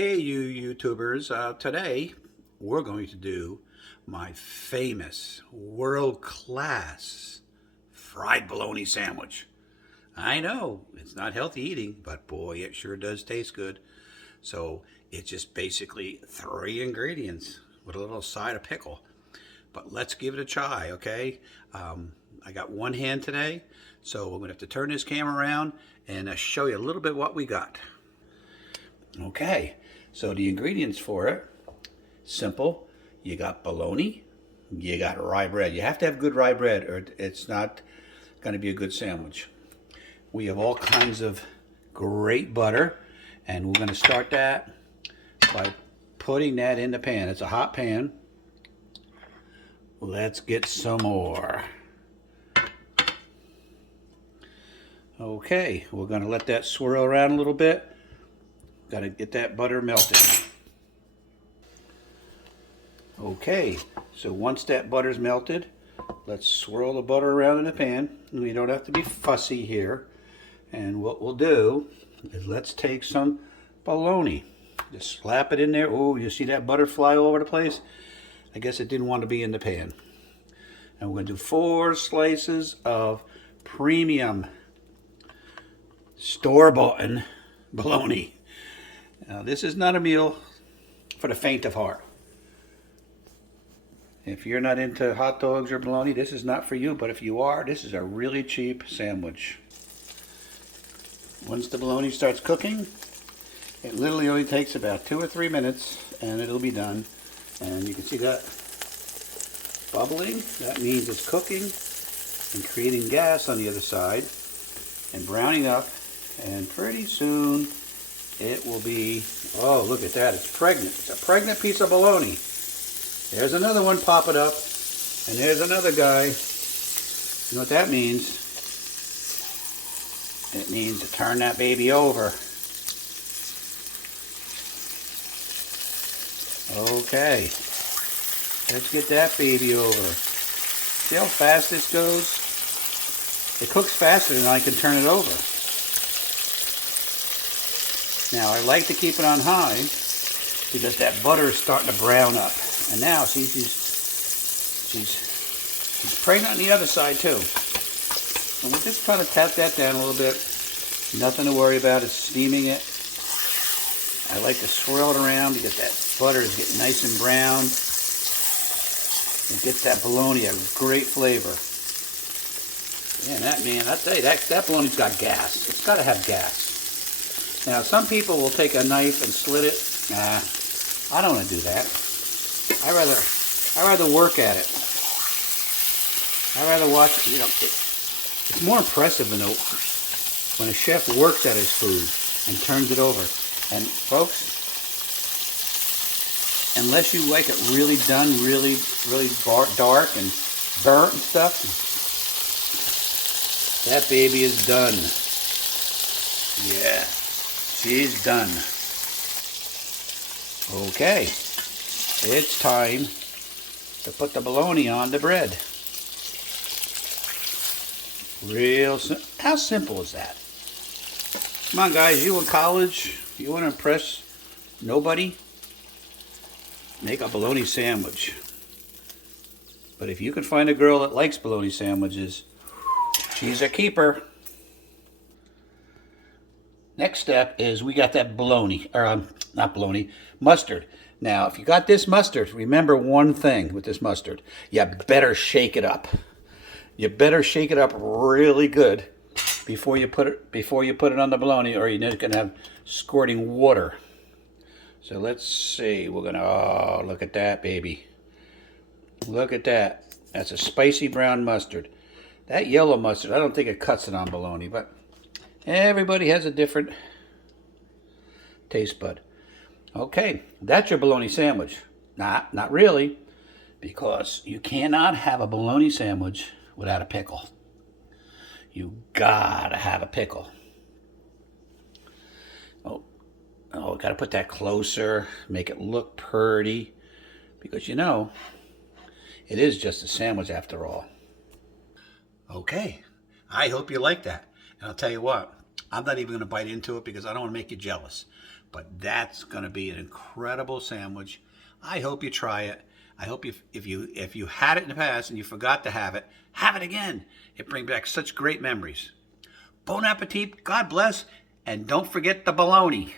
Okay, you YouTubers, today we're going to do my famous world-class fried bologna sandwich. I know it's not healthy eating, but boy, it sure does taste good. So it's just basically three ingredients with a little side of pickle. But let's give it a try, okay? I got one hand today, so I'm going to have to turn this camera around and show you a little bit what we got. Okay, so the ingredients for it, simple. You got bologna, you got rye bread. You have to have good rye bread or it's not going to be a good sandwich. We have all kinds of great butter, and we're going to start that by putting that in the pan. It's a hot pan. Let's get some more. Okay, we're going to let that swirl around a little bit. Got to get that butter melted. Okay, so once that butter's melted, let's swirl the butter around in the pan. We don't have to be fussy here. And what we'll do is let's take some bologna. Just slap it in there. Oh, you see that butter fly all over the place? I guess it didn't want to be in the pan. And we're going to do 4 slices of premium store-bought bologna. Now, this is not a meal for the faint of heart. If you're not into hot dogs or bologna, this is not for you. But if you are, this is a really cheap sandwich. Once the bologna starts cooking, it literally only takes about 2 or 3 minutes and it'll be done. And you can see that bubbling. That means it's cooking and creating gas on the other side and browning up. And pretty soon it will be, oh, look at that. It's pregnant. It's a pregnant piece of bologna. There's another one popping up. And there's another guy. You know what that means? It means to turn that baby over. Okay. Let's get that baby over. See how fast this goes? It cooks faster than I can turn it over. Now, I like to keep it on high because that butter is starting to brown up. And now, see, she's pregnant on the other side too. And we'll just try to tap that down a little bit. Nothing to worry about. It's steaming it. I like to swirl it around because that butter is getting nice and brown. It gets that bologna a great flavor. Man, I tell you, that bologna's got gas. It's got to have gas. Now, some people will take a knife and slit it. Nah, I don't want to do that. I rather work at it. I rather watch. You know, it's more impressive when a chef works at his food and turns it over. And folks, unless you like it really done, really dark and burnt and stuff, that baby is done. Yeah. She's done. Okay, it's time to put the bologna on the bread. How simple is that? Come on, guys, you in college, you want to impress nobody? Make a bologna sandwich. But if you can find a girl that likes bologna sandwiches, she's a keeper. Next step is we got that bologna, or not bologna, mustard. Now, if you got this mustard, remember one thing with this mustard. You better shake it up. You better shake it up really good before you put it on the bologna, or you're going to have squirting water. So let's see. We're going to, oh, look at that, baby. Look at that. That's a spicy brown mustard. That yellow mustard, I don't think it cuts it on bologna, but everybody has a different taste bud. Okay, that's your bologna sandwich. Not really, because you cannot have a bologna sandwich without a pickle. You gotta have a pickle. Oh, gotta put that closer, make it look pretty, because you know, it is just a sandwich after all. Okay, I hope you like that. And I'll tell you what, I'm not even going to bite into it because I don't want to make you jealous. But that's going to be an incredible sandwich. I hope you try it. I hope if you had it in the past and you forgot to have it again. It brings back such great memories. Bon appetit, God bless, and don't forget the bologna.